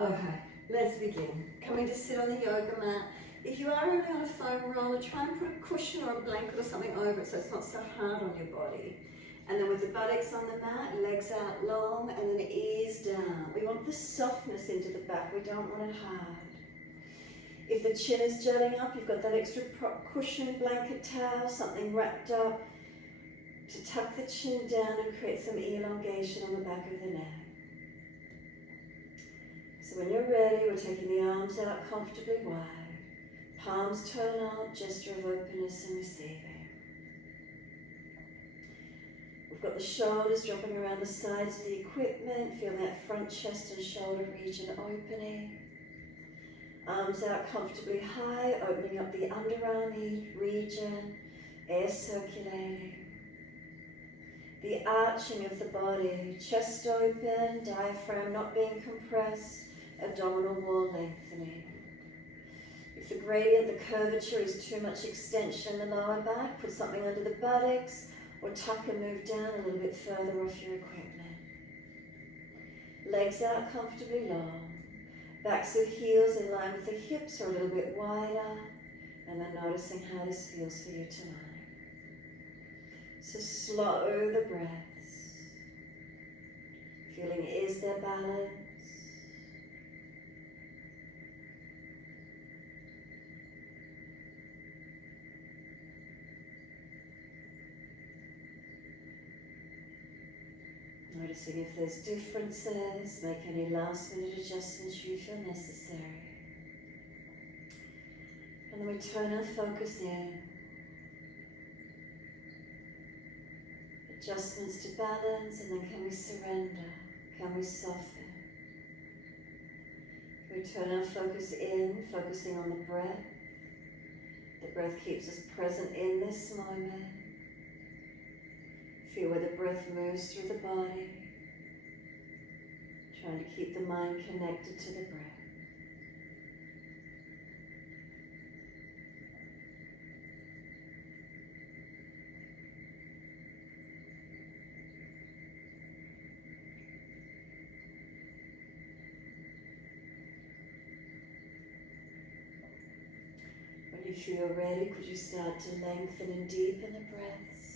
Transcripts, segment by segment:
Okay, let's begin. Coming to sit on the yoga mat. If you are only on a foam roller, try and put a cushion or a blanket or something over it so it's not so hard on your body. And then with the buttocks on the mat, legs out long, and then ease down. We want the softness into the back, we don't want it hard. If the chin is jutting up, you've got that extra cushion, blanket, towel, something wrapped up to tuck the chin down and create some elongation on the back of the neck. So when you're ready, we're taking the arms out comfortably wide. Palms turn out, gesture of openness and receiving. We've got the shoulders dropping around the sides of the equipment, feeling that front chest and shoulder region opening. Arms out comfortably high, opening up the underarm region, air circulating. The arching of the body, chest open, diaphragm not being compressed, abdominal wall lengthening. If the gradient, the curvature is too much extension in the lower back, put something under the buttocks or tuck and move down a little bit further off your equipment. Legs out comfortably long. Backs of heels in line with the hips or a little bit wider. And then noticing how this feels for you tonight. So slow the breaths. Feeling, is there balance? Noticing if there's differences, make any last minute adjustments you feel necessary. And then we turn our focus in. Adjustments to balance, and then can we surrender? Can we soften? We turn our focus in, focusing on the breath. The breath keeps us present in this moment. Feel where the breath moves through the body. Trying to keep the mind connected to the breath. When you feel ready, could you start to lengthen and deepen the breaths?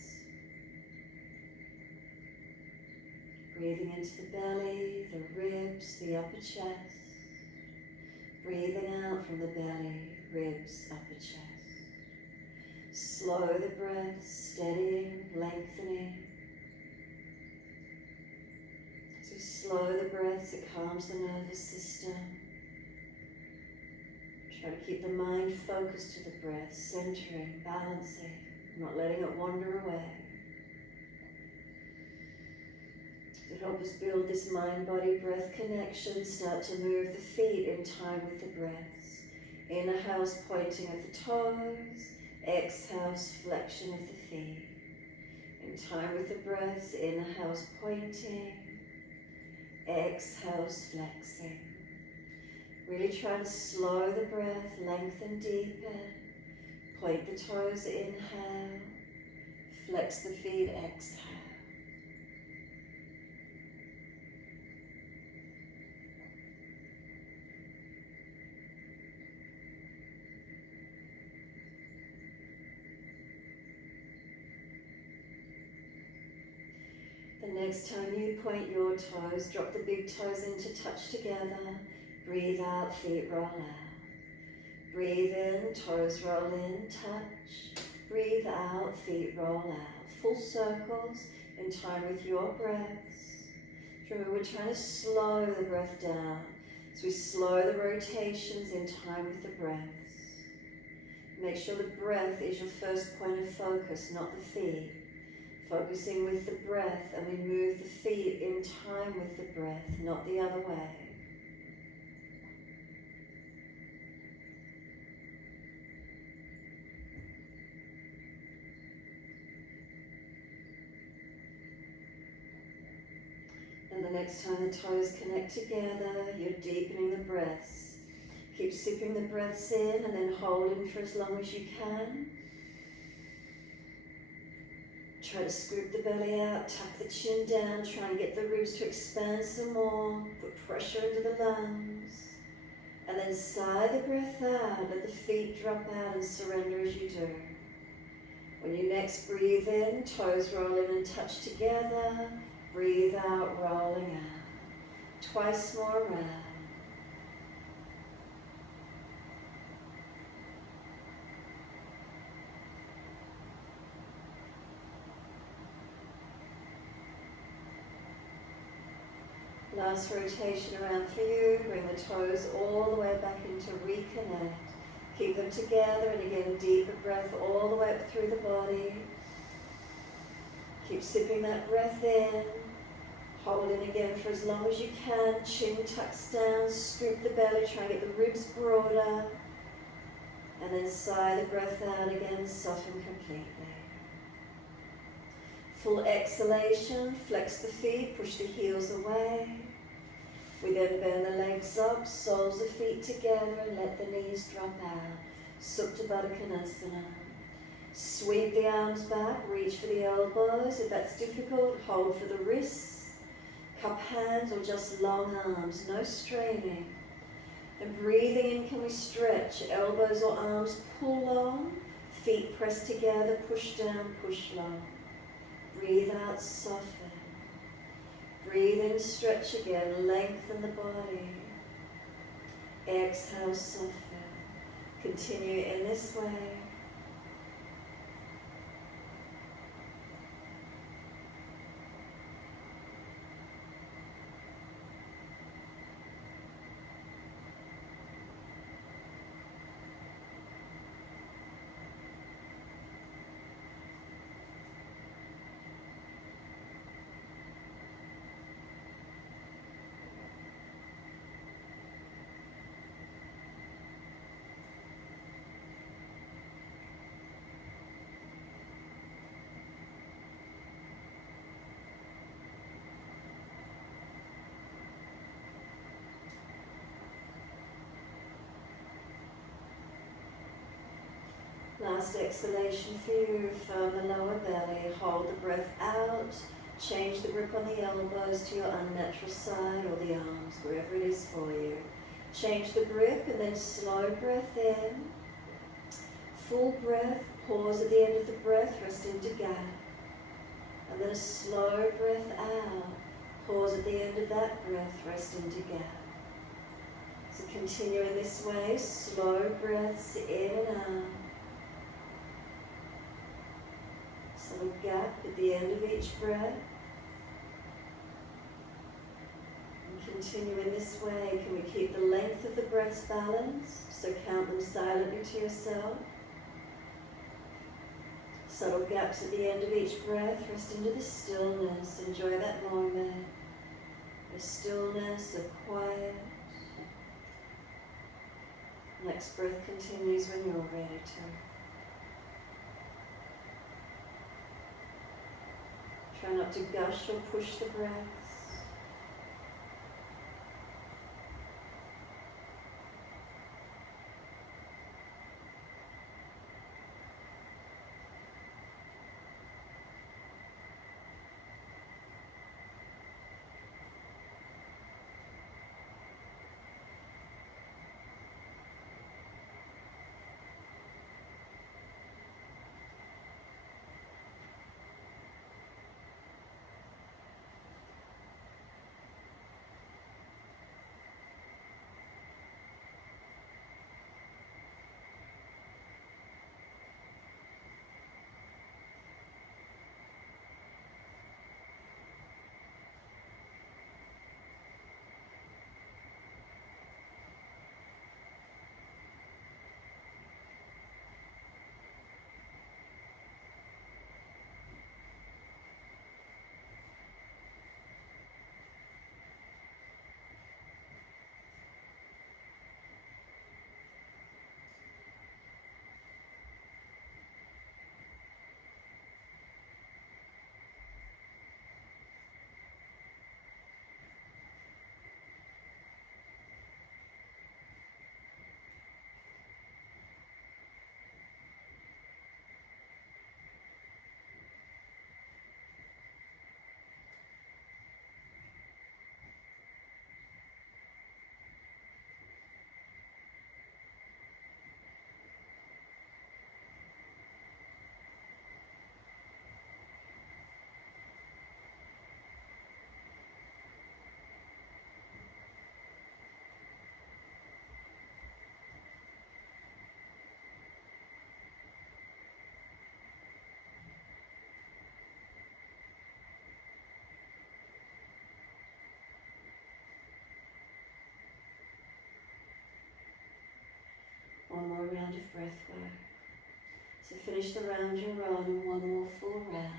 Breathing into the belly, the ribs, the upper chest. Breathing out from the belly, ribs, upper chest. Slow the breath, steadying, lengthening. As we slow the breaths, it calms the nervous system. Try to keep the mind focused to the breath, centering, balancing, not letting it wander away. To help us build this mind-body breath connection, start to move the feet in time with the breaths. Inhales, pointing of the toes. Exhales, flexion of the feet. In time with the breaths, inhales, pointing. Exhales, flexing. Really try to slow the breath, lengthen, deepen. Point the toes, inhale. Flex the feet, exhale. The next time you point your toes, drop the big toes in to touch together. Breathe out, feet roll out. Breathe in, toes roll in, touch. Breathe out, feet roll out. Full circles in time with your breaths. Remember, we're trying to slow the breath down. So we slow the rotations in time with the breaths. Make sure the breath is your first point of focus, not the feet. Focusing with the breath, and we move the feet in time with the breath, not the other way. And the next time the toes connect together, you're deepening the breaths. Keep sipping the breaths in and then holding for as long as you can. Try to scoop the belly out, tuck the chin down, try and get the ribs to expand some more. Put pressure into the lungs. And then sigh the breath out, let the feet drop out and surrender as you do. When you next breathe in, toes roll in and touch together. Breathe out, rolling out. Twice more around. Last rotation around for you. Bring the toes all the way back in to reconnect. Keep them together, and again, deeper breath all the way up through the body. Keep sipping that breath in. Hold in again for as long as you can. Chin tucks down, scoop the belly, try and get the ribs broader. And then sigh the breath out again, soften completely. Full exhalation, flex the feet, push the heels away. We then bend the legs up, soles of feet together, and let the knees drop out. Supta Baddha Konasana. Sweep the arms back, reach for the elbows. If that's difficult, hold for the wrists. Cup hands or just long arms, no straining. And breathing in, can we stretch? Elbows or arms pull long, feet press together, push down, push long. Breathe out, soften. Breathe in, stretch again, lengthen the body. Exhale, soften. Continue in this way. Last exhalation for you, firm the lower belly, hold the breath out, change the grip on the elbows to your unnatural side or the arms, wherever it is for you. Change the grip and then slow breath in, full breath, pause at the end of the breath, rest into gap. And then a slow breath out, pause at the end of that breath, rest into gap. So continue in this way, slow breaths in and out. So a gap at the end of each breath. And continue in this way. Can we keep the length of the breaths balanced? So count them silently to yourself. Subtle gaps at the end of each breath. Rest into the stillness. Enjoy that moment. A stillness, a quiet. Next breath continues when you're ready to. Try not to gush or push the breaths. round of breath work. So finish the round you're on and one more full round.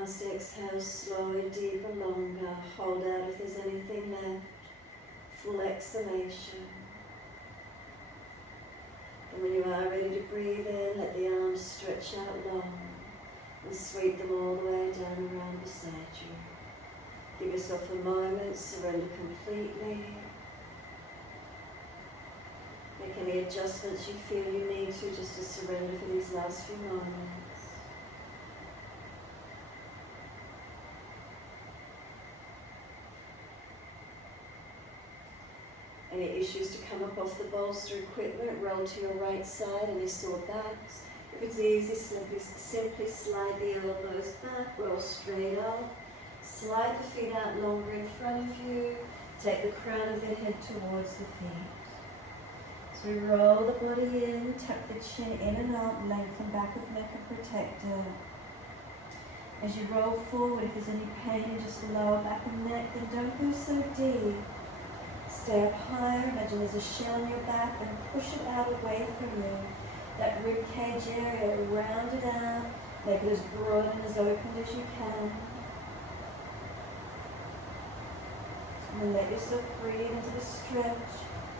Last exhale, slowly, deeper, longer. Hold out if there's anything left. Full exhalation. And when you are ready to breathe in, let the arms stretch out long and sweep them all the way down around beside you. Give yourself a moment, surrender completely. Make any adjustments you feel you need to, just to surrender for these last few moments. Any issues to come up off the bolster equipment, roll to your right side, any sore backs. If it's easy, simply slide the elbows back, roll straight up. Slide the feet out longer in front of you. Take the crown of the head towards the feet. So we roll the body in, tuck the chin in and up, lengthen back of neck and protect it. As you roll forward, if there's any pain in just the lower back and neck, then don't go so deep. Stay up higher, imagine there's a shell on your back and push it out away from you. That rib cage area, round it out, make it as broad and as open as you can. And then let yourself breathe into the stretch.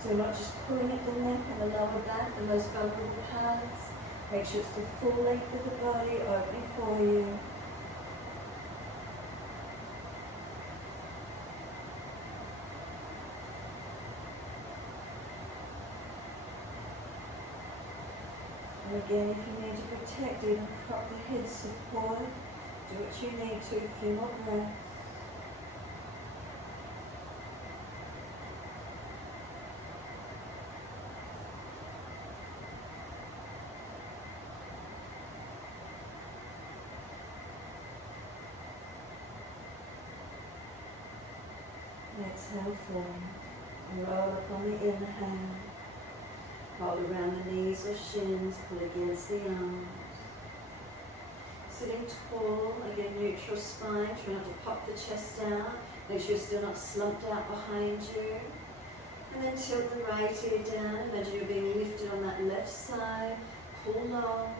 So you're not just pulling at the neck and the lower back, the most vulnerable parts. Make sure it's the full length of the body opening for you. And again, if you need to protect, even prop the head support. Do what you need to, a few more breaths. Exhale forward and roll up on the inhale. Hold around the knees or shins, pull against the arms. Sitting tall, again neutral spine, try not to pop the chest out. Make sure you're still not slumped out behind you. And then tilt the right ear down. Imagine you're being lifted on that left side. Pull long.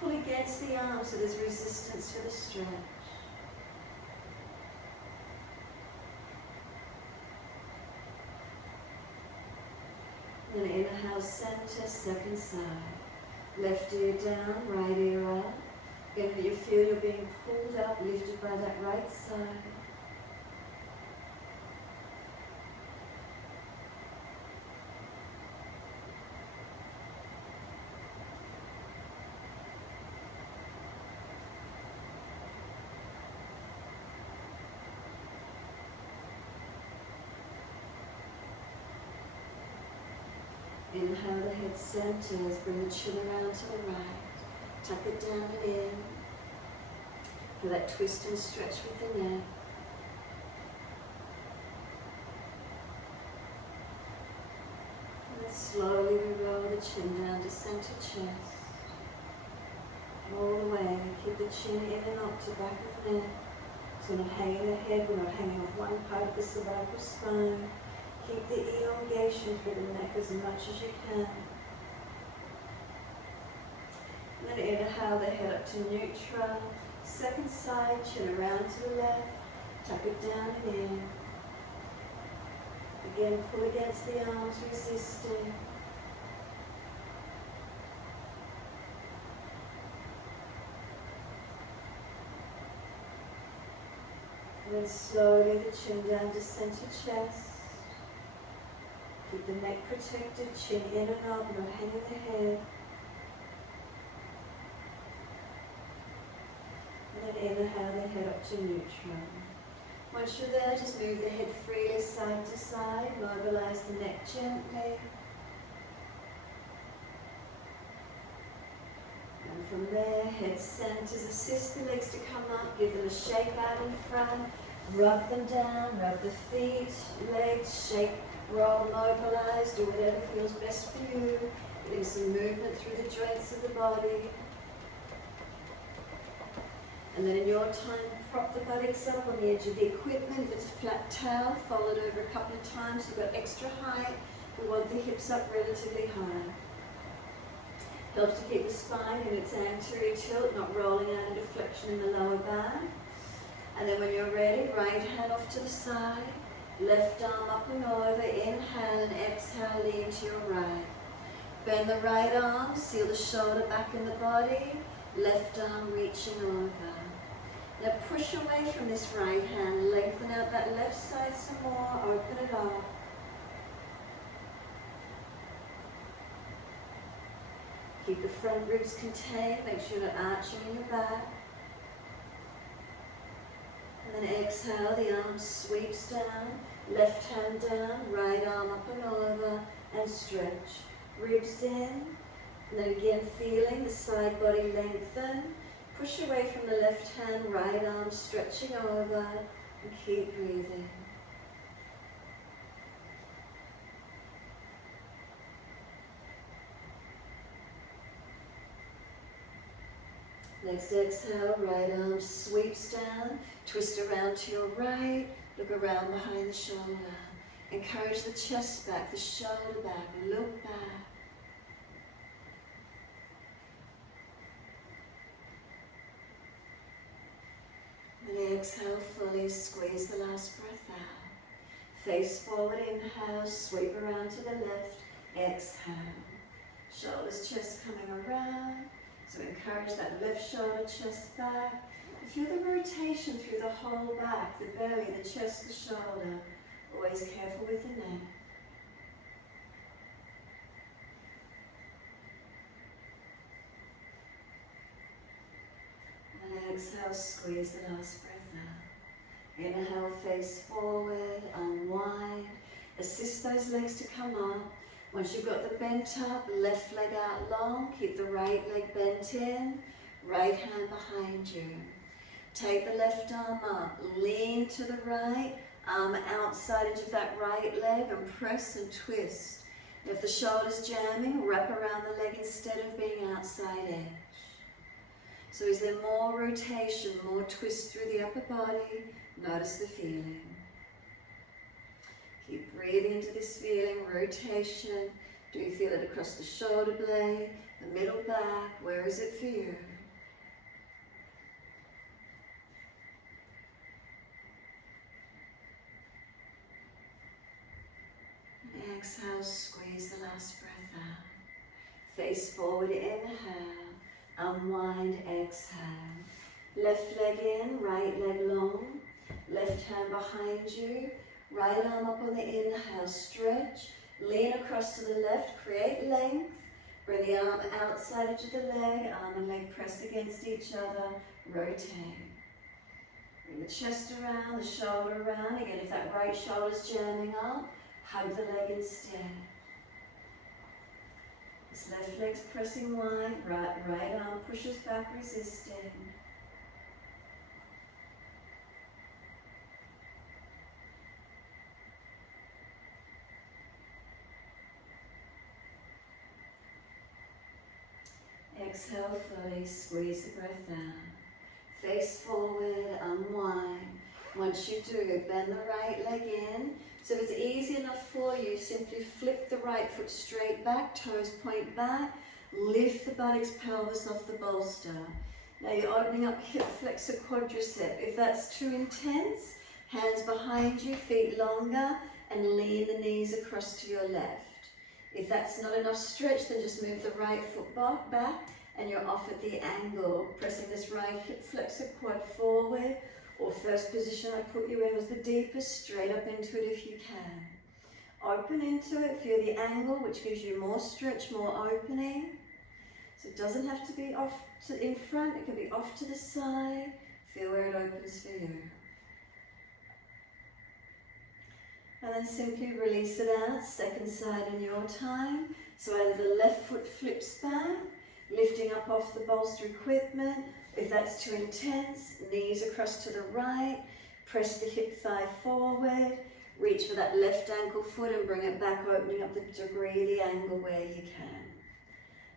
Pull against the arms so there's resistance for the stretch. Then inhale, center, second side. Left ear down, right ear up. Again, you feel you're being pulled up, lifted by that right side. Inhale, the head centers, bring the chin around to the right, tuck it down and in. Feel that twist and stretch with the neck. And then slowly we roll the chin down to center chest. All the way, keep the chin in and up to back of the neck. So we're not hanging the head, we're not hanging off one part of the cervical spine. Keep the elongation through the neck as much as you can. And then inhale the head up to neutral. Second side, chin around to the left. Tuck it down and in. Again, pull against the arms, resisting. And then slowly the chin down to center chest. Keep the neck protected, chin in and up, not hanging the head. And then inhale the head up to neutral. Once you're there, just move the head freely side to side, mobilize the neck gently. And from there, head centers, assist the legs to come up, give them a shake out in front, rub them down, rub the feet, legs, shake, roll, mobilize, do whatever feels best for you. Getting some movement through the joints of the body. And then in your time, prop the buttocks up on the edge of the equipment. If it's a flat towel, fold it over a couple of times. You've got extra height. We want the hips up relatively high. Helps to keep the spine in its anterior tilt, not rolling out into flexion in the lower back. And then when you're ready, right hand off to the side, left arm up and over, inhale and exhale, lean to your right. Bend the right arm, seal the shoulder back in the body, left arm reaching over. Now push away from this right hand, lengthen out that left side some more, open it up. Keep the front ribs contained, make sure you're not arching in your back. And then exhale, the arm sweeps down, left hand down, right arm up and over, and stretch. Ribs in, and then again feeling the side body lengthen. Push away from the left hand, right arm stretching over, and keep breathing. Next exhale, right arm sweeps down, twist around to your right, look around behind the shoulder. Encourage the chest back, the shoulder back, look back. And exhale fully, squeeze the last breath out. Face forward, inhale, sweep around to the left, exhale. Shoulders, chest coming around. So encourage that left shoulder, chest back. Feel the rotation through the whole back, the belly, the chest, the shoulder. Always careful with the neck. And exhale, squeeze the last breath out. Inhale, face forward, unwind. Assist those legs to come up. Once you've got the bent up, left leg out long, keep the right leg bent in, right hand behind you. Take the left arm up, lean to the right, arm outside edge of that right leg and press and twist. If the shoulder's jamming, wrap around the leg instead of being outside edge. So is there more rotation, more twist through the upper body? Notice the feeling. Keep breathing into this feeling, rotation. Do you feel it across the shoulder blade, the middle back? Where is it for you? And exhale, squeeze the last breath out. Face forward, inhale. Unwind, exhale. Left leg in, right leg long. Left hand behind you. Right arm up on the inhale, stretch, lean across to the left, create length, bring the arm outside edge of the leg, arm and leg press against each other, rotate. Bring the chest around, the shoulder around, again if that right shoulder's jamming up, hug the leg instead. This left leg's pressing wide, right arm pushes back, resisting. Exhale fully, squeeze the breath out. Face forward, unwind. Once you do, bend the right leg in. So if it's easy enough for you, simply flip the right foot straight back, toes point back, lift the buttocks, pelvis off the bolster. Now you're opening up hip flexor quadricep. If that's too intense, hands behind you, feet longer, and lean the knees across to your left. If that's not enough stretch, then just move the right foot back and you're off at the angle. Pressing this right hip flexor quad forward, or first position I put you in was the deepest, straight up into it if you can. Open into it, feel the angle, which gives you more stretch, more opening. So it doesn't have to be off to in front, it can be off to the side. Feel where it opens for you. And then simply release it out, second side in your time. So either the left foot flips back, Lifting up off the bolster equipment. If that's too intense, knees across to the right. Press the hip thigh forward. Reach for that left ankle foot and bring it back, opening up the degree, the angle where you can.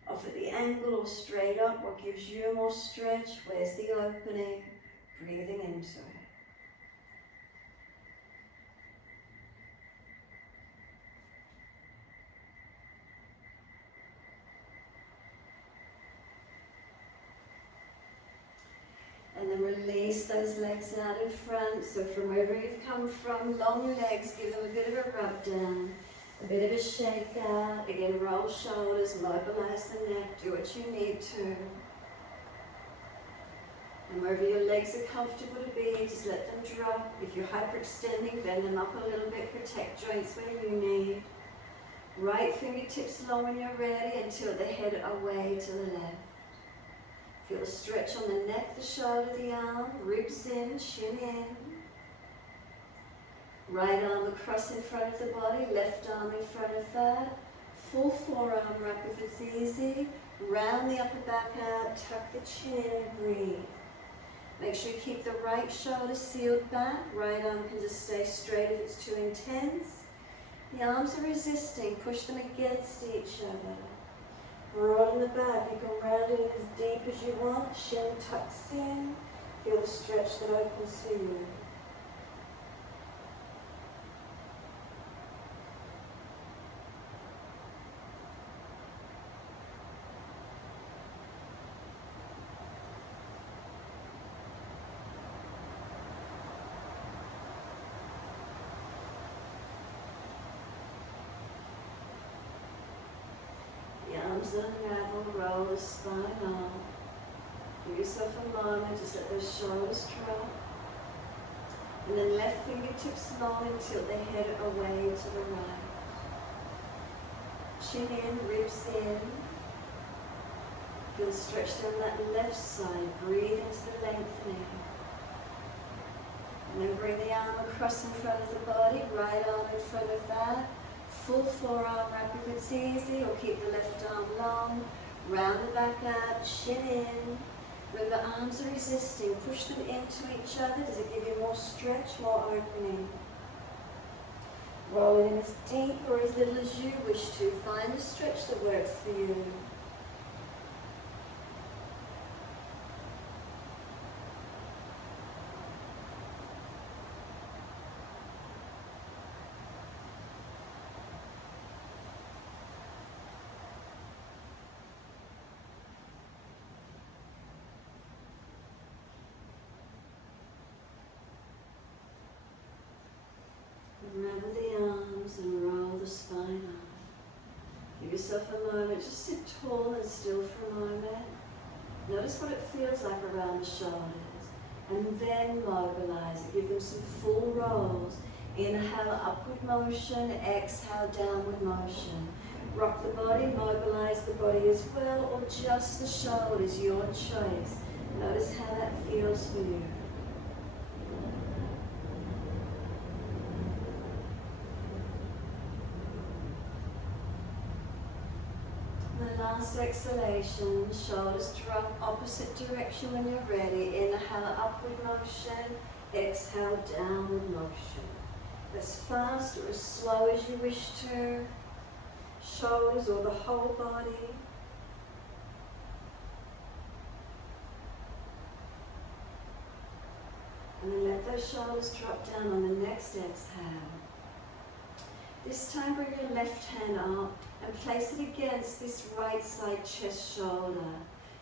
Off at the angle or straight up, what gives you more stretch? Where's the opening? Breathing into it. And then release those legs out in front. So from wherever you've come from, long legs, give them a bit of a rub down, a bit of a shake out. Again, roll shoulders, mobilize the neck, do what you need to. And wherever your legs are comfortable to be, just let them drop. If you're hyperextending, bend them up a little bit, protect joints where you need. Right fingertips long when you're ready and tilt the head away to the left. Feel a stretch on the neck, the shoulder, the arm, ribs in, chin in. Right arm across in front of the body, left arm in front of that. Full forearm wrap if it's easy. Round the upper back out, tuck the chin in and breathe. Make sure you keep the right shoulder sealed back. Right arm can just stay straight if it's too intense. The arms are resisting, push them against each other. Broaden the back, you can round it as deep as you want. Shin tucks in. Feel the stretch that opens for you. Unravel, roll the spine on. Give yourself a moment, just let those shoulders drop. And then left fingertips long and tilt the head away to the right. Chin in, ribs in. Feel the stretch down that left side. Breathe into the lengthening. And then bring the arm across in front of the body, right arm in front of that. Full forearm wrap if it's easy, or keep the left arm long. Round the back out, chin in. Remember, arms are resisting. Push them into each other. Does it give you more stretch, more opening? Roll it in as deep or as little as you wish to. Find the stretch that works for you. Unravel the arms and roll the spine up. Give yourself a moment, just sit tall and still for a moment. Notice what it feels like around the shoulders. And then mobilize it, give them some full rolls. Inhale, upward motion, exhale, downward motion. Rock the body, mobilize the body as well, or just the shoulders, your choice. Notice how that feels for you. Last exhalation, shoulders drop opposite direction when you're ready. Inhale, upward motion. Exhale, downward motion. As fast or as slow as you wish to. Shoulders or the whole body. And then let those shoulders drop down on the next exhale. This time bring your left hand up and place it against this right side chest shoulder.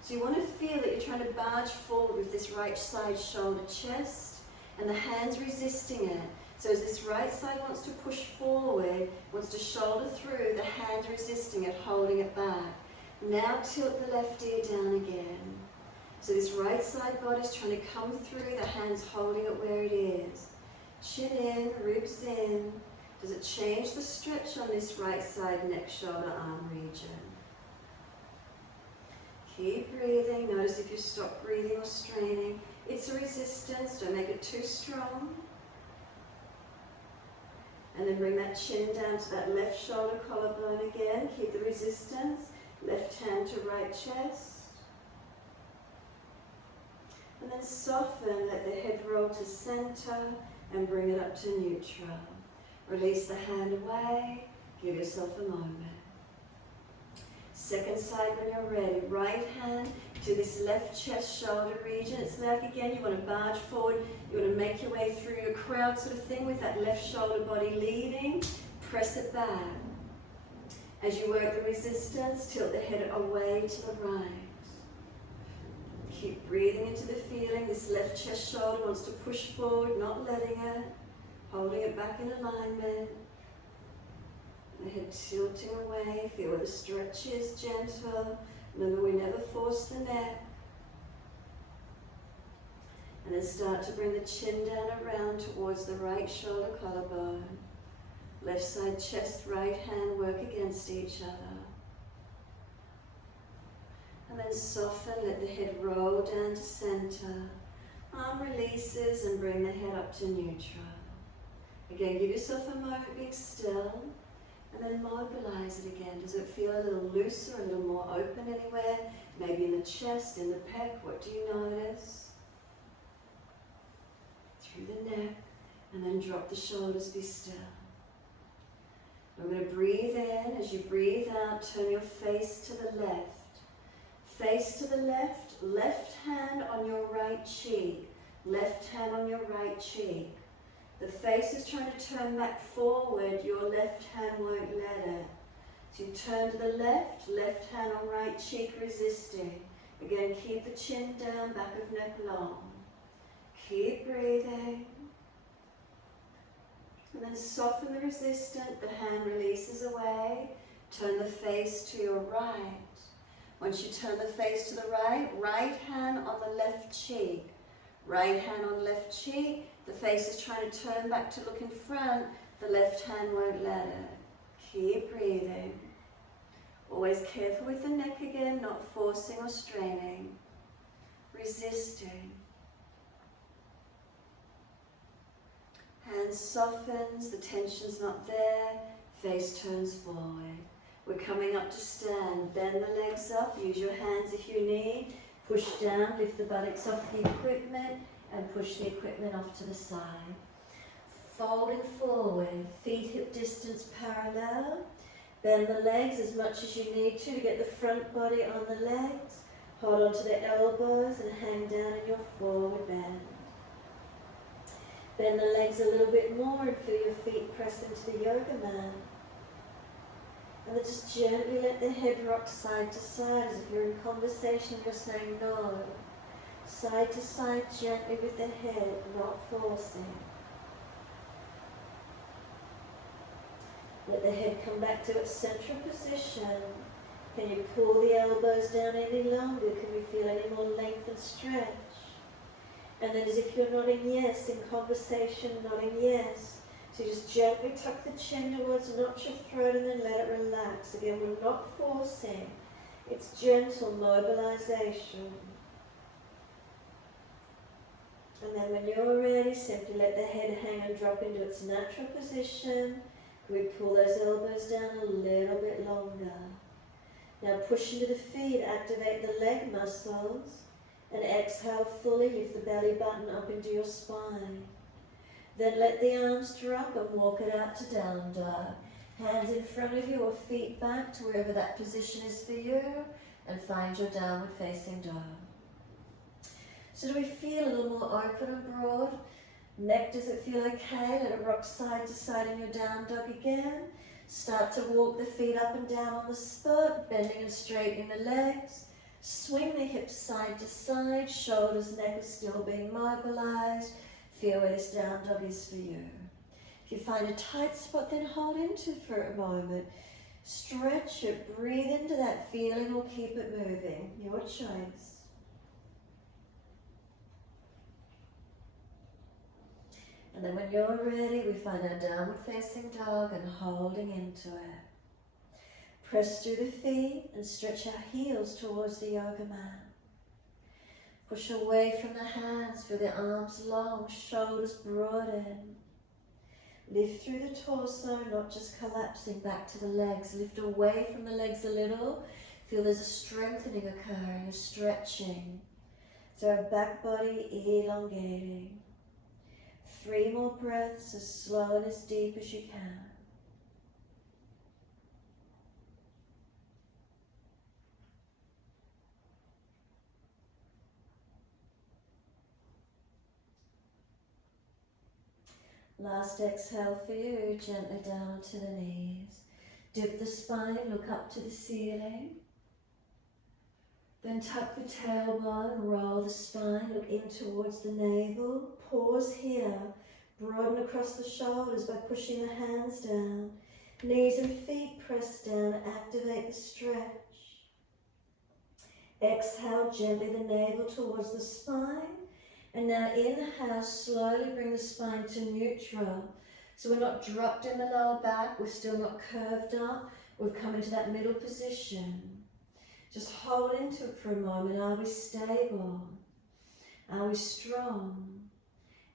So you want to feel that you're trying to barge forward with this right side shoulder chest and the hands resisting it. So as this right side wants to push forward, wants to shoulder through, the hand resisting it, holding it back. Now tilt the left ear down again. So this right side body's trying to come through, the hands holding it where it is. Chin in, ribs in. Does it change the stretch on this right side neck, shoulder, arm region? Keep breathing. Notice if you stop breathing or straining. It's a resistance. Don't make it too strong. And then bring that chin down to that left shoulder collarbone again. Keep the resistance. Left hand to right chest. And then soften, let the head roll to center and bring it up to neutral. Release the hand away, give yourself a moment. Second side when you're ready. Right hand to this left chest shoulder region. It's like again, you want to barge forward, you want to make your way through your crowd sort of thing with that left shoulder body leading. Press it back. As you work the resistance, tilt the head away to the right. Keep breathing into the feeling. This left chest shoulder wants to push forward, not letting it. Holding it back in alignment. The head tilting away. Feel where the stretch is gentle. Remember, we never force the neck. And then start to bring the chin down around towards the right shoulder collarbone. Left side chest, right hand work against each other. And then soften, let the head roll down to center. Arm releases and bring the head up to neutral. Again, give yourself a moment being still. And then mobilize it again. Does it feel a little looser, a little more open anywhere? Maybe in the chest, in the pec. What do you notice? Through the neck. And then drop the shoulders, be still. We're going to breathe in. As you breathe out, turn your face to the left. Face to the left. Left hand on your right cheek. Left hand on your right cheek. The face is trying to turn back forward. Your left hand won't let it. So you turn to the left. Left hand on right cheek, resisting. Again, keep the chin down, back of neck long. Keep breathing. And then soften the resistance, the hand releases away. Turn the face to your right. Once you turn the face to the right, right hand on the left cheek. Right hand on left cheek. The face is trying to turn back to look in front. The left hand won't let it. Keep breathing. Always careful with the neck again, not forcing or straining. Resisting. Hand softens, the tension's not there, face turns forward. We're coming up to stand. Bend the legs up, use your hands if you need. Push down, lift the buttocks off the equipment and push the equipment off to the side. Folding forward, feet hip distance parallel. Bend the legs as much as you need to get the front body on the legs. Hold on to the elbows and hang down in your forward bend. Bend the legs a little bit more and feel your feet press into the yoga mat. And then just gently let the head rock side to side as if you're in conversation, you're saying no. Side to side gently with the head, not forcing. Let the head come back to its central position. Can you pull the elbows down any longer? Can you feel any more length and stretch? And then as if you're nodding yes, in conversation, nodding yes. So just gently tuck the chin towards, notch your throat and then let it relax. Again, we're not forcing. It's gentle mobilization. And then when you're ready, simply let the head hang and drop into its natural position. We pull those elbows down a little bit longer. Now push into the feet, activate the leg muscles. And exhale fully, lift the belly button up into your spine. Then let the arms drop and walk it out to down dog. Hands in front of you or feet back to wherever that position is for you. And find your downward facing dog. So do we feel a little more open and broad? Neck, does it feel okay? Let it rock side to side in your down dog again. Start to walk the feet up and down on the spot, bending and straightening the legs. Swing the hips side to side, shoulders, neck is still being mobilized. Feel where this down dog is for you. If you find a tight spot, then hold into it for a moment. Stretch it, breathe into that feeling or keep it moving. Your choice. And then when you're ready, we find our downward facing dog and holding into it. Press through the feet and stretch our heels towards the yoga mat. Push away from the hands, feel the arms long, shoulders broaden. Lift through the torso, not just collapsing back to the legs. Lift away from the legs a little. Feel there's a strengthening occurring, a stretching. So our back body elongating. 3 more breaths, as slow and as deep as you can. Last exhale for you, gently down to the knees. Dip the spine, look up to the ceiling. Then tuck the tailbone, roll the spine, look in towards the navel. Pause here, broaden across the shoulders by pushing the hands down. Knees and feet press down, activate the stretch. Exhale gently the navel towards the spine. And now inhale, slowly bring the spine to neutral. So we're not dropped in the lower back, we're still not curved up, we've come into that middle position. Just hold into it for a moment. Are we stable? Are we strong?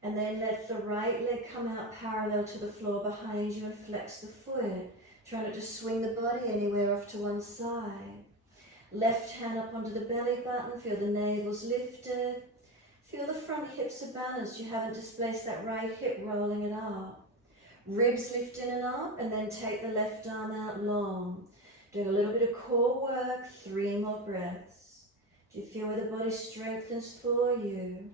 And then let the right leg come out parallel to the floor behind you and flex the foot. Try not to swing the body anywhere off to one side. Left hand up onto the belly button, feel the navel's lifted. Feel the front hips are balanced. You haven't displaced that right hip, rolling it up. Ribs lift in and up, and then take the left arm out long. Doing a little bit of core work, 3 more breaths. Do you feel where the body strengthens for you?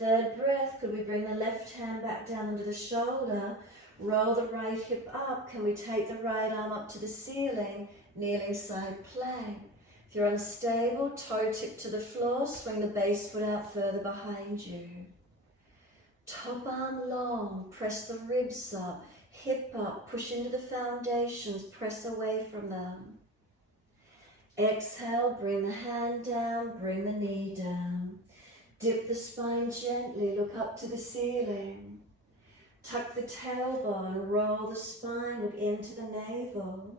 3rd breath, could we bring the left hand back down under the shoulder, roll the right hip up, can we take the right arm up to the ceiling, kneeling side plank. If you're unstable, toe tip to the floor, swing the base foot out further behind you. Top arm long, press the ribs up, hip up, push into the foundations, press away from them. Exhale, bring the hand down, bring the knee down. Dip the spine gently, look up to the ceiling. Tuck the tailbone, roll the spine, look into the navel.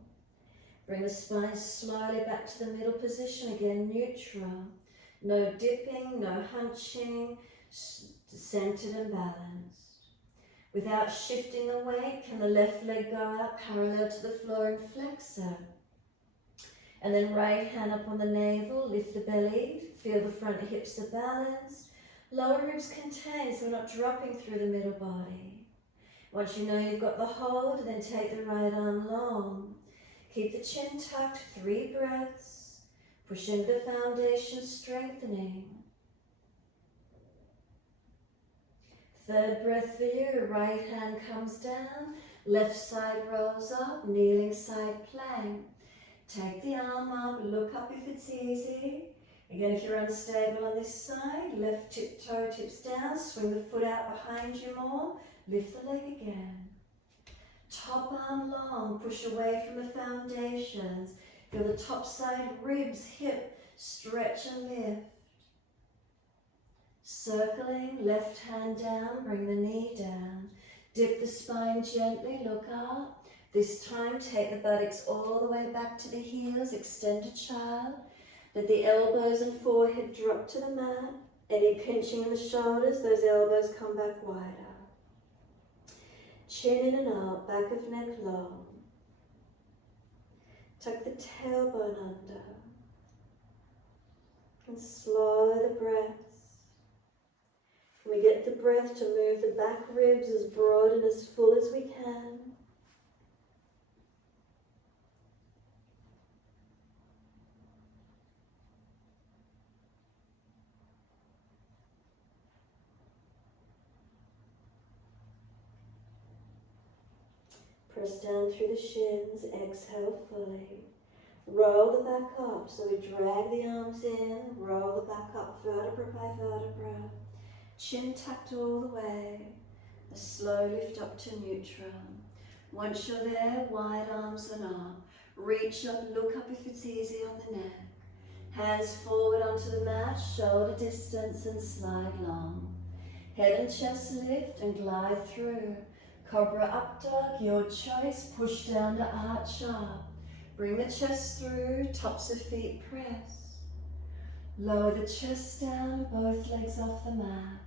Bring the spine slowly back to the middle position, again neutral. No dipping, no hunching, centered and balanced. Without shifting the weight, can the left leg go out parallel to the floor and flex it? And then right hand up on the navel, lift the belly, feel the front hips are balanced. Lower ribs contained, so we're not dropping through the middle body. Once you know you've got the hold, then take the right arm long. Keep the chin tucked, 3 breaths. Push into the foundation, strengthening. 3rd breath for you, right hand comes down, left side rolls up, kneeling side plank. Take the arm up, look up if it's easy. Again, if you're unstable on this side, left toe tips down, swing the foot out behind you more, lift the leg again. Top arm long, push away from the foundations. Feel the top side ribs, hip, stretch and lift. Circling, left hand down, bring the knee down. Dip the spine gently, look up. This time, take the buttocks all the way back to the heels, extend to child. Let the elbows and forehead drop to the mat. Any pinching in the shoulders, those elbows come back wider. Chin in and out, back of neck long. Tuck the tailbone under. And slow the breaths. We get the breath to move the back ribs as broad and as full as we can. Press down through the shins, exhale fully. Roll the back up, so we drag the arms in, roll the back up vertebra by vertebra. Chin tucked all the way, a slow lift up to neutral. Once you're there, wide arms and up. Reach up, look up if it's easy on the neck. Hands forward onto the mat, shoulder distance and slide long. Head and chest lift and glide through. Cobra up dog, your choice, push down to arch up. Bring the chest through, tops of feet press. Lower the chest down, both legs off the mat.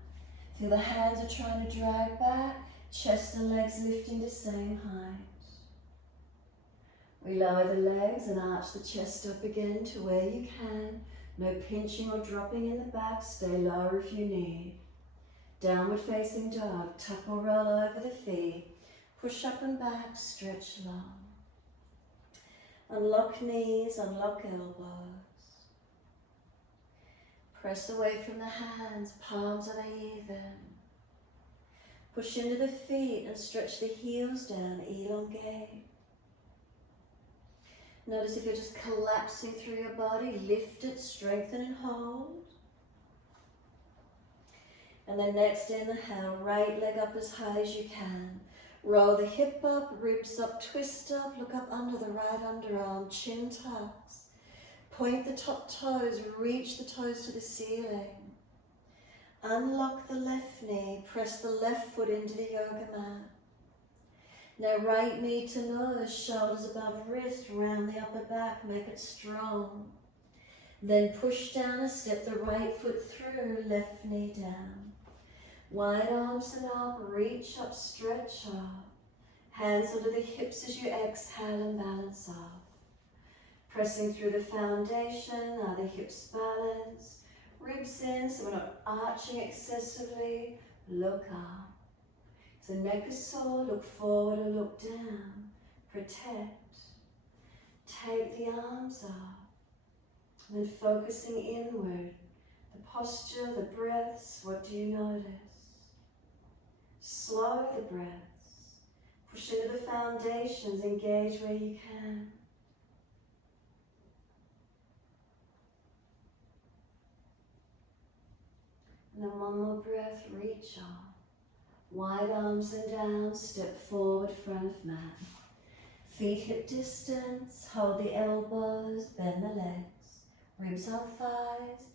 Feel the hands are trying to drag back, chest and legs lifting to same height. We lower the legs and arch the chest up again to where you can. No pinching or dropping in the back. Stay lower if you need. Downward facing dog. Tuck or roll over the feet. Push up and back. Stretch long. Unlock knees. Unlock elbows. Press away from the hands. Palms uneven. Push into the feet and stretch the heels down. Elongate. Notice if you're just collapsing through your body, lift it, strengthen and hold. And then next inhale, right leg up as high as you can. Roll the hip up, ribs up, twist up, look up under the right underarm, chin tucks. Point the top toes, reach the toes to the ceiling. Unlock the left knee, press the left foot into the yoga mat. Now right knee to nose, shoulders above wrist, round the upper back, make it strong. Then push down and step the right foot through, left knee down. Wide arms and up, reach up, stretch up. Hands under the hips as you exhale and balance off. Pressing through the foundation, are the hips balanced? Ribs in, so we're not arching excessively. Look up. If the neck is sore, look forward or look down. Protect. Take the arms up. And then focusing inward. The posture, the breaths, what do you notice? Slow the breaths. Push into the foundations, engage where you can. And then one more breath, reach up. Wide arms and down, step forward, front of mat. Feet hip distance, hold the elbows, bend the legs. Ribs on thighs,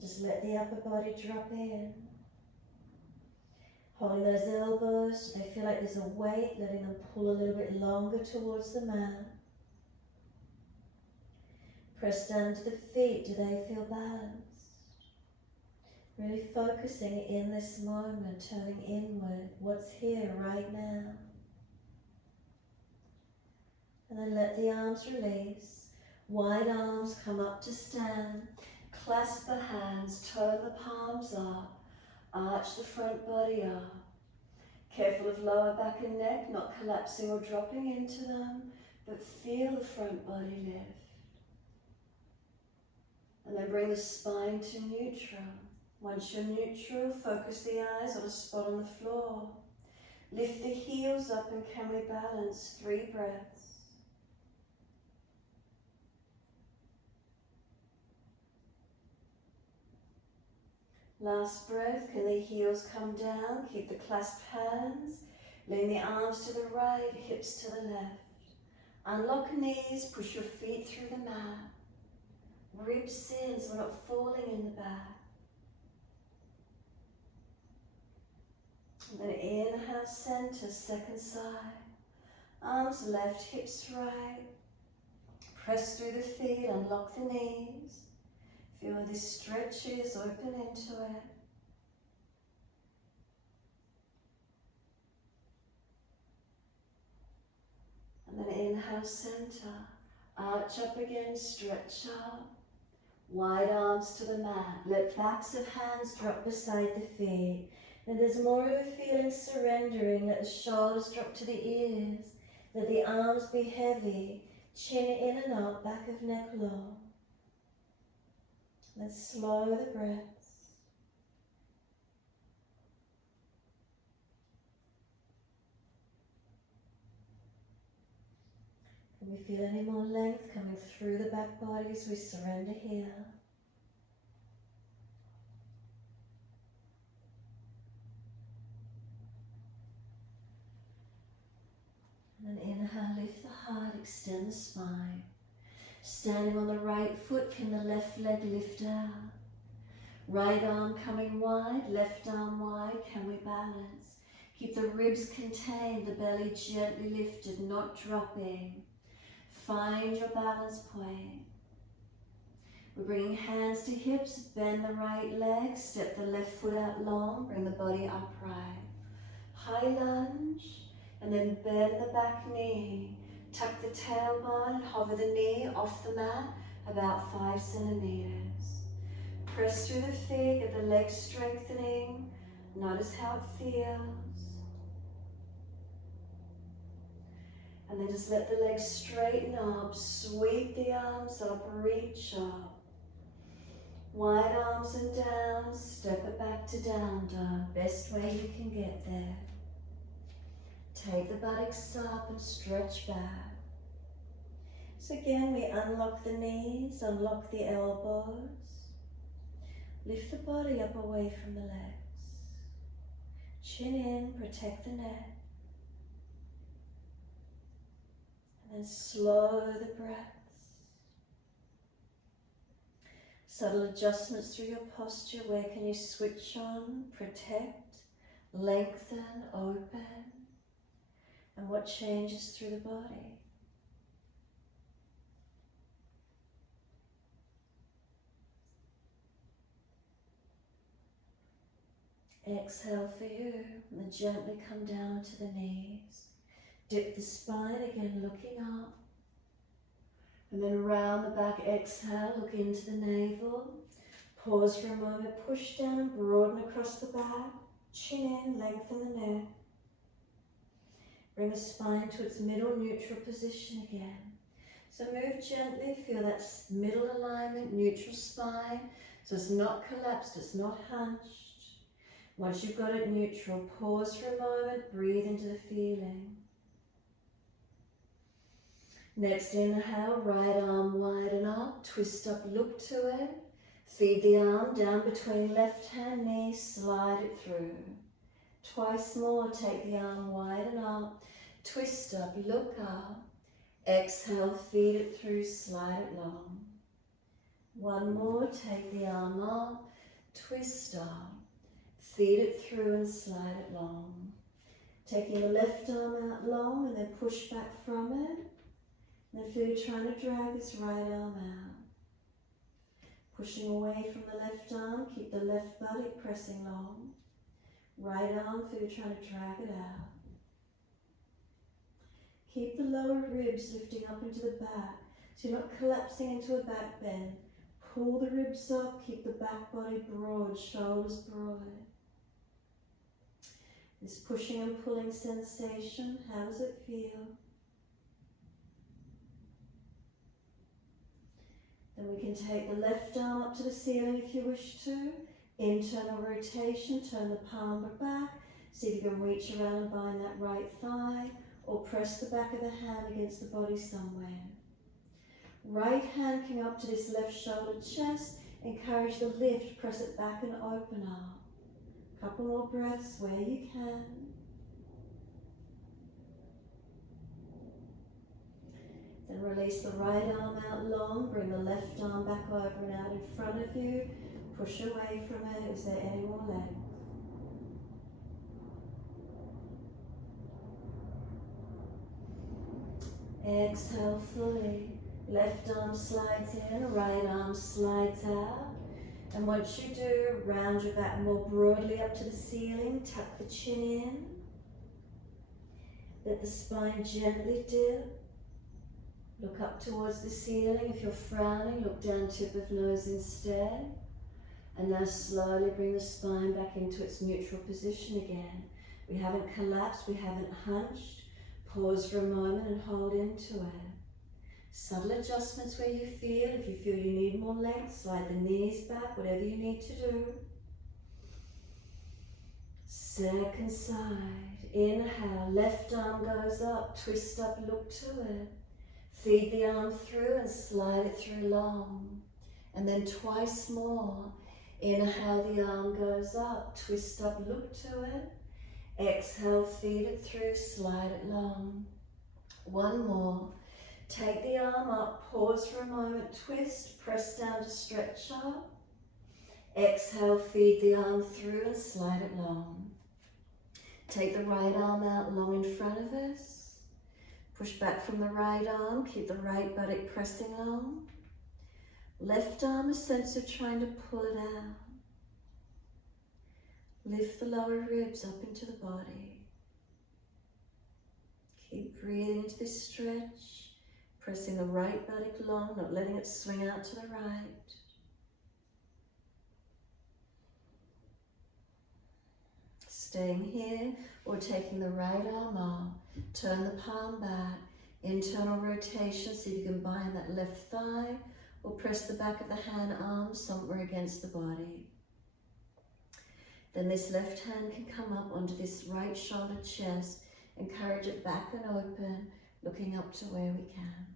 just let the upper body drop in. Holding those elbows, they feel like there's a weight, letting them pull a little bit longer towards the mat. Press down to the feet, do they feel balanced? Really focusing in this moment, turning inward, what's here right now. And then let the arms release. Wide arms come up to stand. Clasp the hands, turn the palms up. Arch the front body up. Careful of lower back and neck, not collapsing or dropping into them, but feel the front body lift. And then bring the spine to neutral. Once you're neutral, focus the eyes on a spot on the floor. Lift the heels up and can we balance? 3 breaths. Last breath, can the heels come down? Keep the clasped hands. Lean the arms to the right, hips to the left. Unlock knees, push your feet through the mat. Ribs in so we're not falling in the back. And then inhale, center, second side. Arms left, hips right. Press through the feet, unlock the knees. Feel this stretches, open into it. And then inhale, center. Arch up again, stretch up. Wide arms to the mat. Let backs of hands drop beside the feet. And there's more of a feeling surrendering. Let the shoulders drop to the ears. Let the arms be heavy. Chin in and up, back of neck low. Let's slow the breaths. Can we feel any more length coming through the back body as we surrender here? And inhale, lift the heart, extend the spine. Standing on the right foot, can the left leg lift out? Right arm coming wide, left arm wide, can we balance? Keep the ribs contained, the belly gently lifted, not dropping. Find your balance point. We're bringing hands to hips, bend the right leg, step the left foot out long, bring the body upright. High lunge, and then bend the back knee. Tuck the tailbone and hover the knee off the mat about 5 centimeters. Press through the feet, get the legs strengthening. Notice how it feels. And then just let the legs straighten up. Sweep the arms up, reach up. Wide arms and down, step it back to down dog. Best way you can get there. Take the buttocks up and stretch back. So again, we unlock the knees, unlock the elbows. Lift the body up away from the legs. Chin in, protect the neck. And then slow the breaths. Subtle adjustments through your posture. Where can you switch on, protect, lengthen, open? And what changes through the body? Exhale for you, and then gently come down to the knees. Dip the spine again, looking up. And then round the back, exhale, look into the navel. Pause for a moment, push down, broaden across the back. Chin in, lengthen the neck. Bring the spine to its middle neutral position again. So move gently, feel that middle alignment, neutral spine. So it's not collapsed, it's not hunched. Once you've got it neutral, pause for a moment, breathe into the feeling. Next inhale, right arm widen up, twist up, look to it. Feed the arm down between left hand knee, slide it through. Twice more, take the arm widen up, twist up, look up. Exhale, feed it through, slide it long. One more, take the arm up, twist up, feed it through and slide it long. Taking the left arm out long and then push back from it. And then feel you're trying to drag this right arm out. Pushing away from the left arm, keep the left buttock pressing long. Right arm, feel you're trying to drag it out. Keep the lower ribs lifting up into the back, so you're not collapsing into a back bend. Pull the ribs up, keep the back body broad, shoulders broad. This pushing and pulling sensation, how does it feel? Then we can take the left arm up to the ceiling if you wish to. Internal rotation, turn the palm back. See if you can reach around and bind that right thigh, or press the back of the hand against the body somewhere. Right hand coming up to this left shoulder chest. Encourage the lift, press it back and open up. Couple more breaths where you can. Then release the right arm out long, bring the left arm back over and out in front of you. Push away from it. Is there any more length? Exhale fully. Left arm slides in, right arm slides out. And once you do, round your back more broadly up to the ceiling, tuck the chin in. Let the spine gently dip. Look up towards the ceiling. If you're frowning, look down, tip of nose instead. And now slowly bring the spine back into its neutral position again. We haven't collapsed, we haven't hunched. Pause for a moment and hold into it. Subtle adjustments where you feel. If you feel you need more length, slide the knees back, whatever you need to do. Second side. Inhale, left arm goes up, twist up, look to it. Feed the arm through and slide it through long. And then twice more. Inhale, the arm goes up, twist up, look to it. Exhale, feed it through, slide it long. One more. Take the arm up, pause for a moment, twist, press down to stretch up. Exhale, feed the arm through and slide it long. Take the right arm out long in front of us. Push back from the right arm, keep the right buttock pressing long. Left arm, a sense of trying to pull it out. Lift the lower ribs up into the body. Keep breathing into this stretch, pressing the right buttock long, not letting it swing out to the right. Staying here or taking the right arm up, turn the palm back, internal rotation, see if you can bind that left thigh or press the back of the hand arm somewhere against the body. Then this left hand can come up onto this right shoulder chest, encourage it back and open, looking up to where we can.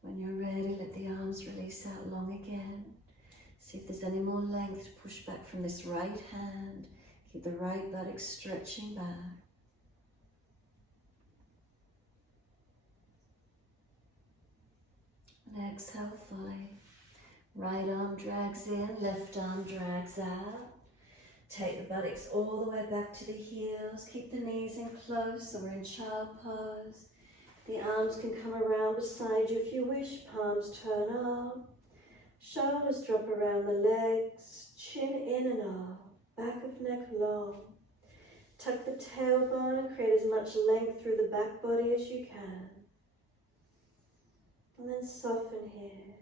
When you're ready, let the arms release out long again. See if there's any more length to push back from this right hand. Keep the right buttock stretching back. And exhale fully. Right arm drags in, left arm drags out. Take the buttocks all the way back to the heels. Keep the knees in close so we're in child pose. The arms can come around beside you if you wish. Palms turn up. Shoulders drop around the legs. Chin in and up. Back of neck long. Tuck the tailbone and create as much length through the back body as you can. And then soften here.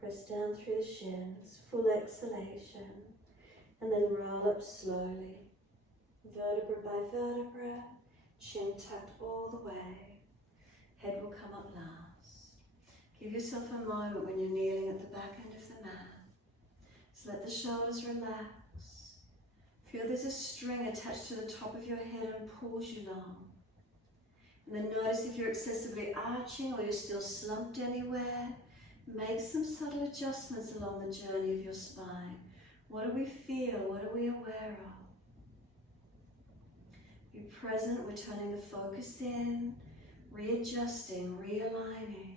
Press down through the shins, full exhalation, and then roll up slowly, vertebra by vertebra, chin tucked all the way. Head will come up last. Give yourself a moment when you're kneeling at the back end of the mat. So let the shoulders relax. Feel there's a string attached to the top of your head and pulls you long. And then notice if you're excessively arching or you're still slumped anywhere. Make some subtle adjustments along the journey of your spine. What do we feel? What are we aware of? Be present. We're turning the focus in, readjusting, realigning.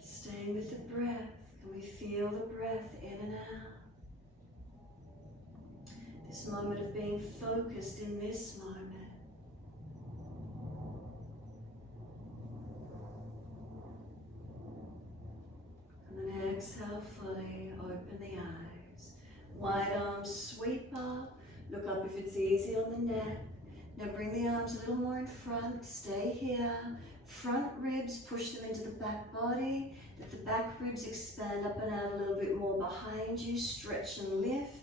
Staying with the breath. Can we feel the breath in and out? This moment of being focused in this moment. Exhale fully, open the eyes. Wide arms sweep up, look up if it's easy on the neck. Now bring the arms a little more in front, stay here. Front ribs, push them into the back body. Let the back ribs expand up and out a little bit more behind you, stretch and lift.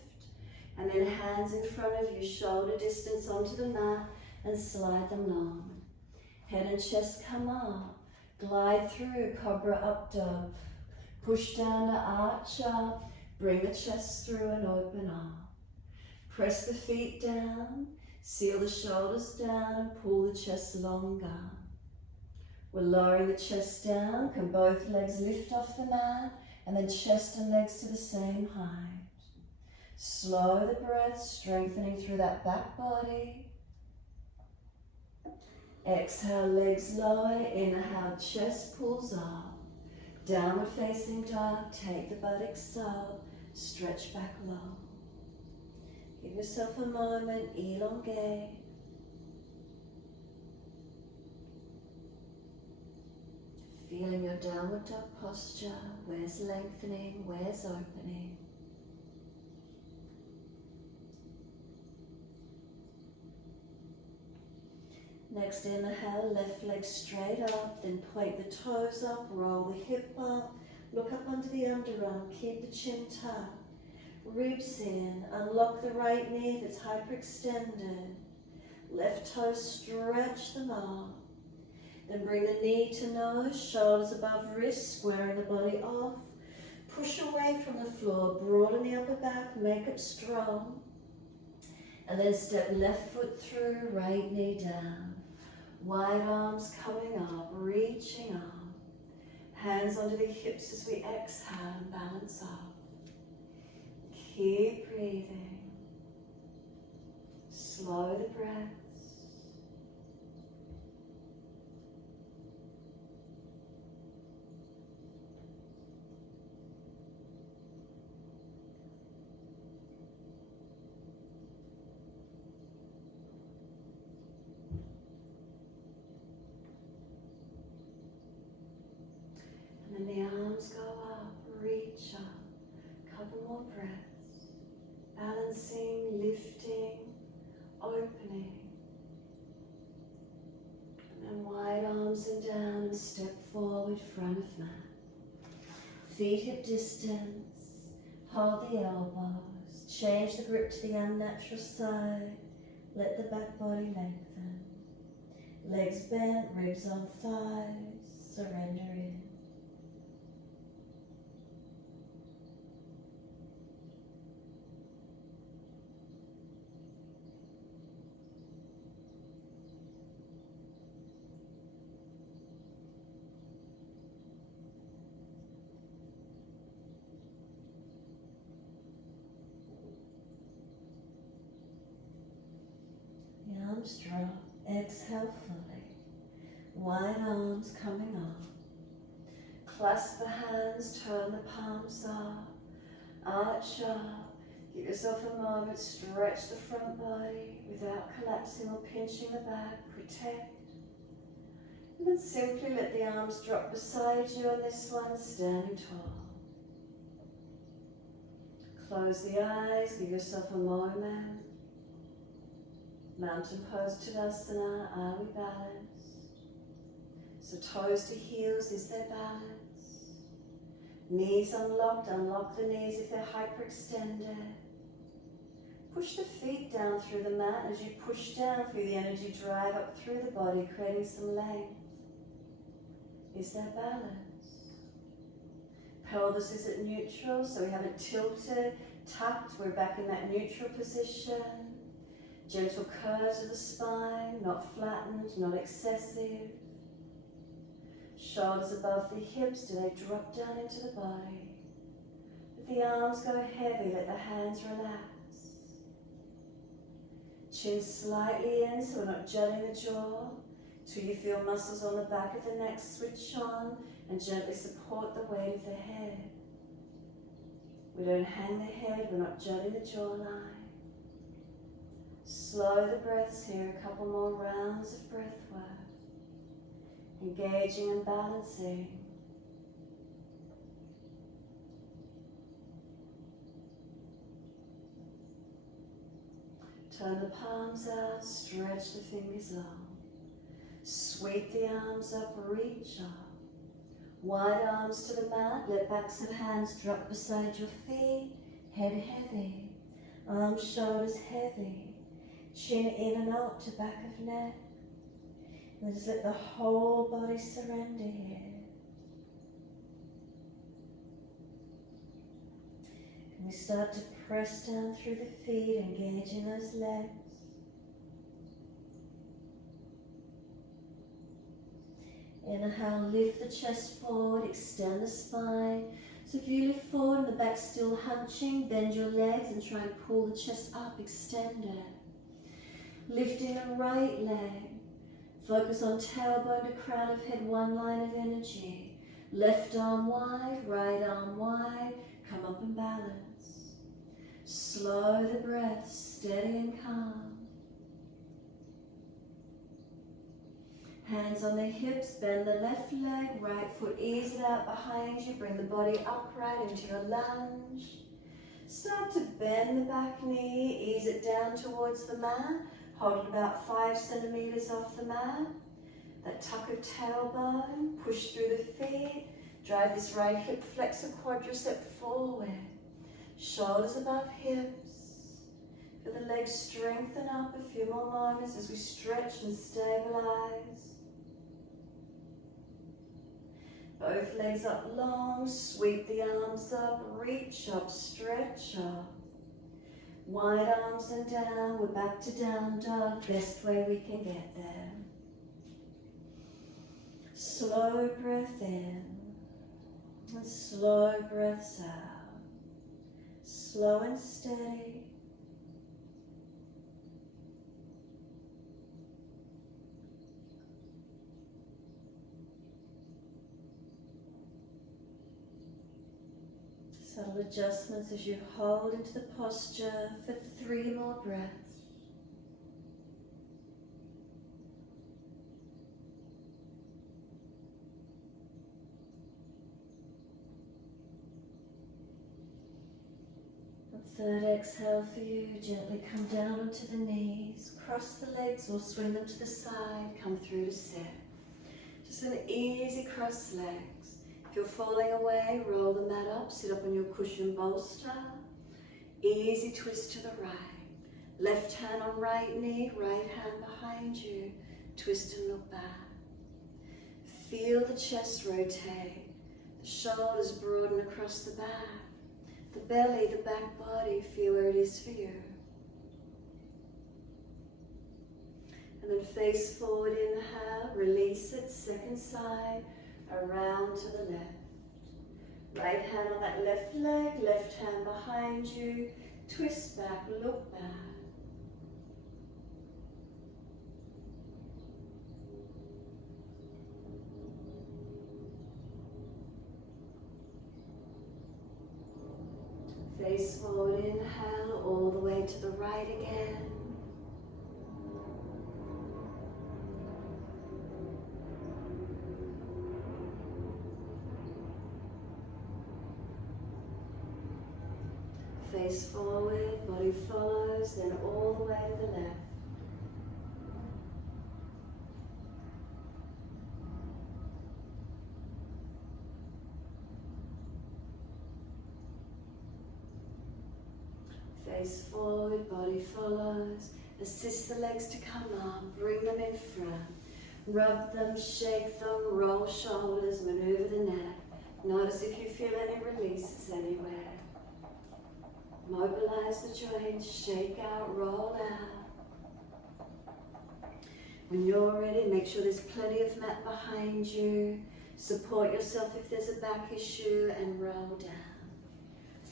And then hands in front of you, shoulder distance onto the mat and slide them long. Head and chest come up, glide through, cobra up dog. Push down to arch up, bring the chest through and open up. Press the feet down, seal the shoulders down and pull the chest longer. We're lowering the chest down, can both legs lift off the mat and then chest and legs to the same height. Slow the breath, strengthening through that back body. Exhale, legs lower, inhale, chest pulls up. Downward facing dog, take the buttocks up, stretch back low. Give yourself a moment, elongate. Feeling your downward dog posture, where's lengthening, where's opening. Next inhale, left leg straight up, then point the toes up, roll the hip up, look up under the underarm, keep the chin tucked. Ribs in, unlock the right knee if it's hyperextended. Left toes, stretch them up. Then bring the knee to nose, shoulders above wrists, squaring the body off. Push away from the floor, broaden the upper back, make it strong. And then step left foot through, right knee down. Wide arms coming up, reaching up. Hands onto the hips as we exhale and balance up. Keep breathing. Slow the breaths. And then the arms go up, reach up, couple more breaths, balancing, lifting, opening. And then wide arms and down and step forward, front of mat. Feet hip distance, hold the elbows, change the grip to the unnatural side, let the back body lengthen. Legs bent, ribs on thighs, surrender in. The arms drop, exhale fully. Wide arms coming up. Clasp the hands, turn the palms up, arch up. Give yourself a moment, stretch the front body without collapsing or pinching the back, protect. And then simply let the arms drop beside you on this one, standing tall. Close the eyes, give yourself a moment. Mountain pose Tadasana, are we balanced? So toes to heels, is there balance? Knees unlocked, unlock the knees if they're hyperextended. Push the feet down through the mat. As you push down, feel the energy drive up through the body, creating some length. Is there balance? Pelvis is at neutral, so we haven't tilted, tucked, we're back in that neutral position. Gentle curves of the spine, not flattened, not excessive. Shoulders above the hips, do they drop down into the body? Let the arms go heavy, let the hands relax. Chin slightly in, so we're not jutting the jaw. Till you feel muscles on the back of the neck switch on and gently support the weight of the head. We don't hang the head, we're not jutting the jawline. Slow the breaths here, a couple more rounds of breath work. Engaging and balancing. Turn the palms out, stretch the fingers long. Sweep the arms up, reach up. Wide arms to the mat, let backs of hands drop beside your feet. Head heavy, arms, shoulders heavy. Chin in and out to back of neck. And just let the whole body surrender here. And we start to press down through the feet, engaging those legs. Inhale, lift the chest forward, extend the spine. So if you lift forward and the back's still hunching, bend your legs and try and pull the chest up, extend it. Lifting the right leg. Focus on tailbone to crown of head, one line of energy. Left arm wide, right arm wide. Come up and balance. Slow the breath, steady and calm. Hands on the hips, bend the left leg, right foot, ease it out behind you. Bring the body upright into your lunge. Start to bend the back knee, ease it down towards the mat. Hold it about 5 centimeters off the mat. That tuck of tailbone, push through the feet. Drive this right hip flexor quadricep forward. Shoulders above hips. Feel the legs strengthen up a few more moments as we stretch and stabilize. Both legs up long, sweep the arms up, reach up, stretch up. Wide arms and down, we're back to down dog, best way we can get there. Slow breath in, and slow breaths out. Slow and steady. Subtle adjustments as you hold into the posture for 3 more breaths. Third exhale for you, gently come down onto the knees, cross the legs or swing them to the side, come through to sit. Just an easy cross legs. If you're falling away, roll the mat up, sit up on your cushion bolster. Easy twist to the right. Left hand on right knee, right hand behind you. Twist and look back. Feel the chest rotate, the shoulders broaden across the back. The belly, the back body, feel where it is for you. And then face forward, inhale, release it, second side, around to the left. Right hand on that left leg, left hand behind you, twist back, look back. Face forward, inhale, all the way to the right again. Face forward, body follows, then all the way to the left. Face forward, body follows. Assist the legs to come up, bring them in front. Rub them, shake them, roll shoulders, maneuver the neck. Notice if you feel any releases anywhere. Mobilize the joints, shake out, roll out. When you're ready, make sure there's plenty of mat behind you. Support yourself if there's a back issue and roll down.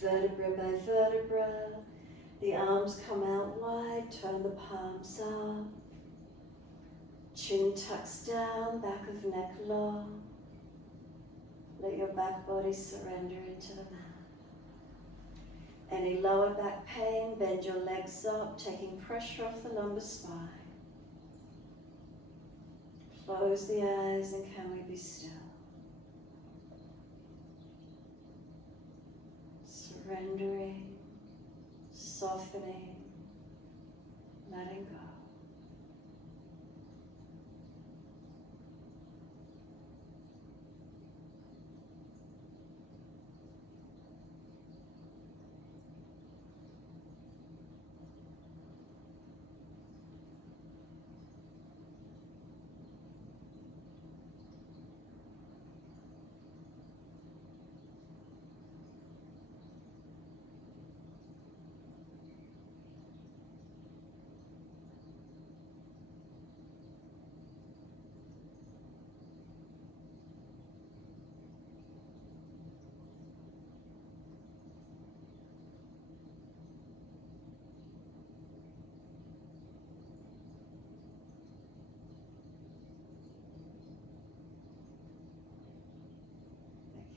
Vertebra by vertebra. The arms come out wide, turn the palms up. Chin tucks down, back of neck long. Let your back body surrender into the mat. Any lower back pain, bend your legs up, taking pressure off the lumbar spine. Close the eyes and can we be still? Surrendering, softening, letting go.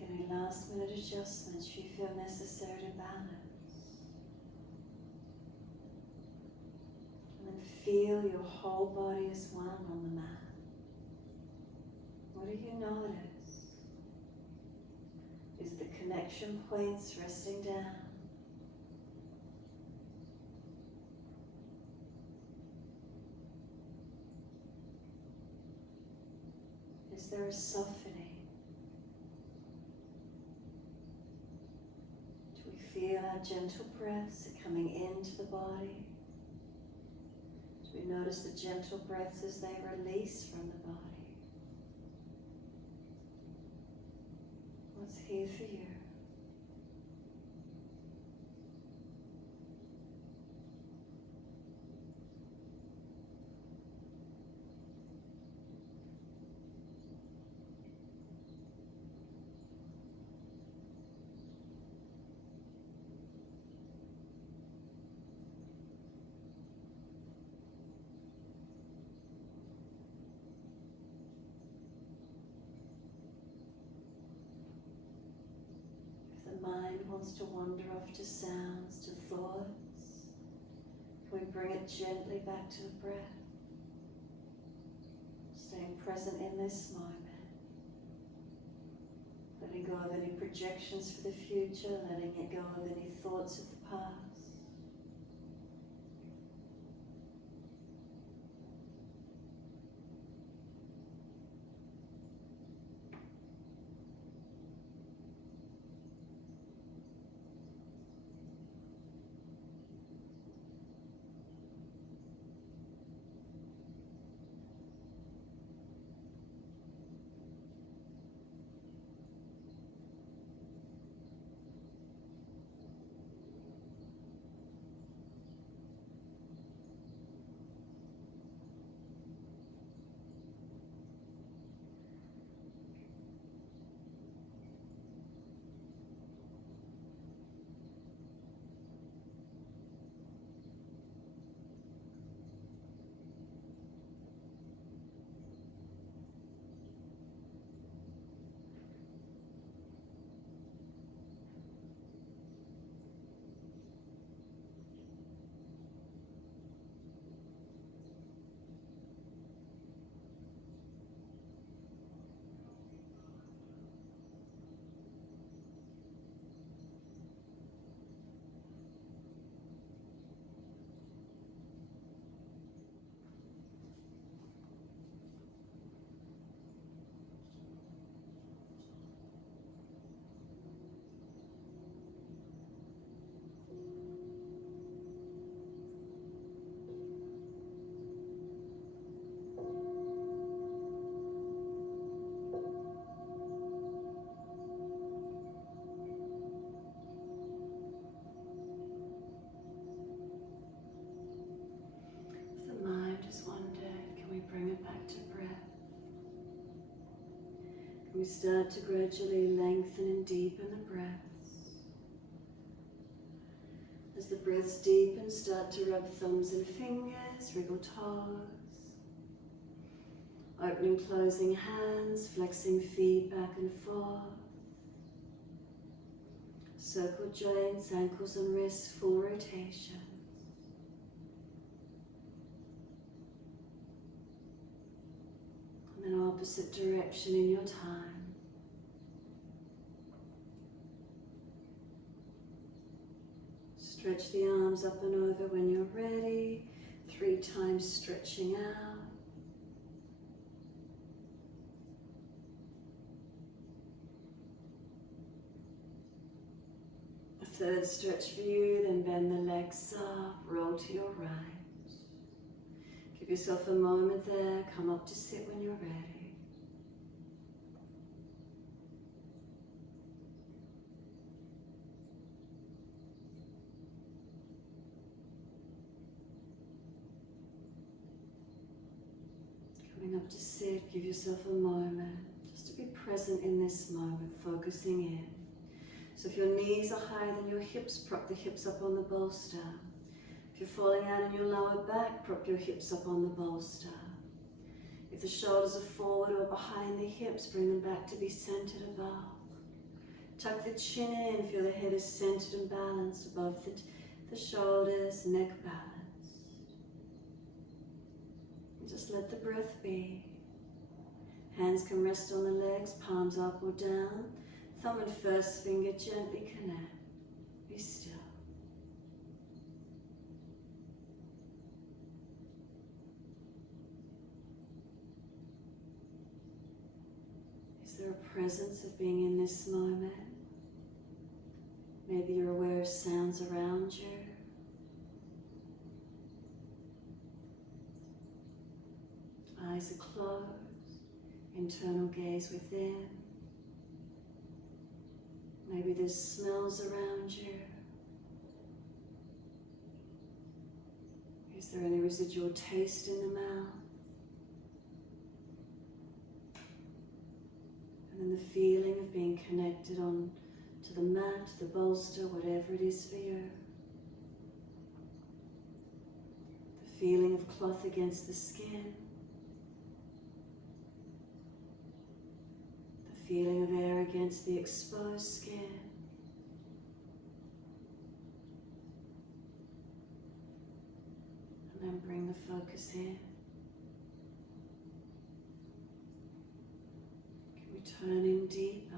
Any last minute adjustments you feel necessary to balance. And then feel your whole body as one on the mat. What do you notice? Is the connection points resting down? Is there a softening? Feel our gentle breaths are coming into the body. We notice the gentle breaths as they release from the body. What's here for you? wants to wander off to sounds, to thoughts, can we bring it gently back to the breath? Staying present in this moment. Letting go of any projections for the future, letting it go of any thoughts of the past. We start to gradually lengthen and deepen the breaths. As the breaths deepen, start to rub thumbs and fingers, wriggle toes. Opening, closing hands, flexing feet back and forth. Circle joints, ankles and wrists, full rotation. And then opposite direction in your time. Stretch the arms up and over when you're ready. 3 times stretching out. A 3rd stretch for you, then bend the legs up, roll to your right. Give yourself a moment there, come up to sit when you're ready. Coming up to sit, give yourself a moment just to be present in this moment, focusing in. So if your knees are higher than your hips, prop the hips up on the bolster. If you're falling out in your lower back, prop your hips up on the bolster. If the shoulders are forward or behind the hips, bring them back to be centered above. Tuck the chin in, feel the head is centered and balanced above the shoulders, neck balanced. And just let the breath be. Hands can rest on the legs, palms up or down. Thumb and first finger gently connect. Be still. Is there a presence of being in this moment? Maybe you're aware of sounds around you. Eyes are closed, internal gaze within. Maybe there's smells around you. Is there any residual taste in the mouth? And then the feeling of being connected on to the mat, the bolster, whatever it is for you. The feeling of cloth against the skin. The feeling of air against the exposed skin. And bring the focus in. Returning deeper.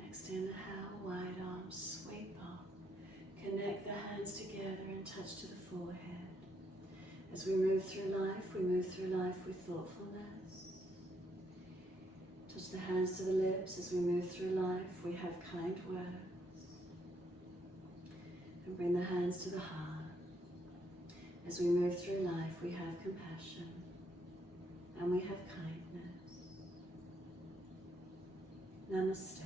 Next, inhale, wide arms sweep up. Connect the hands together and touch to the forehead. As we move through life with thoughtfulness. Touch the hands to the lips. As we move through life, we have kind words. And bring the hands to the heart. As we move through life, we have compassion. And we have kindness. Namaste.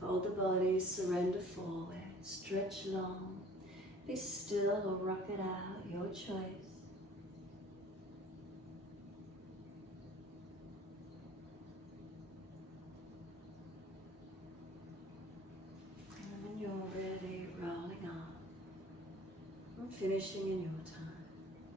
Fold the body, surrender forward, stretch long. Be still or rock it out, your choice. And when you're ready, rolling up and finishing in your time.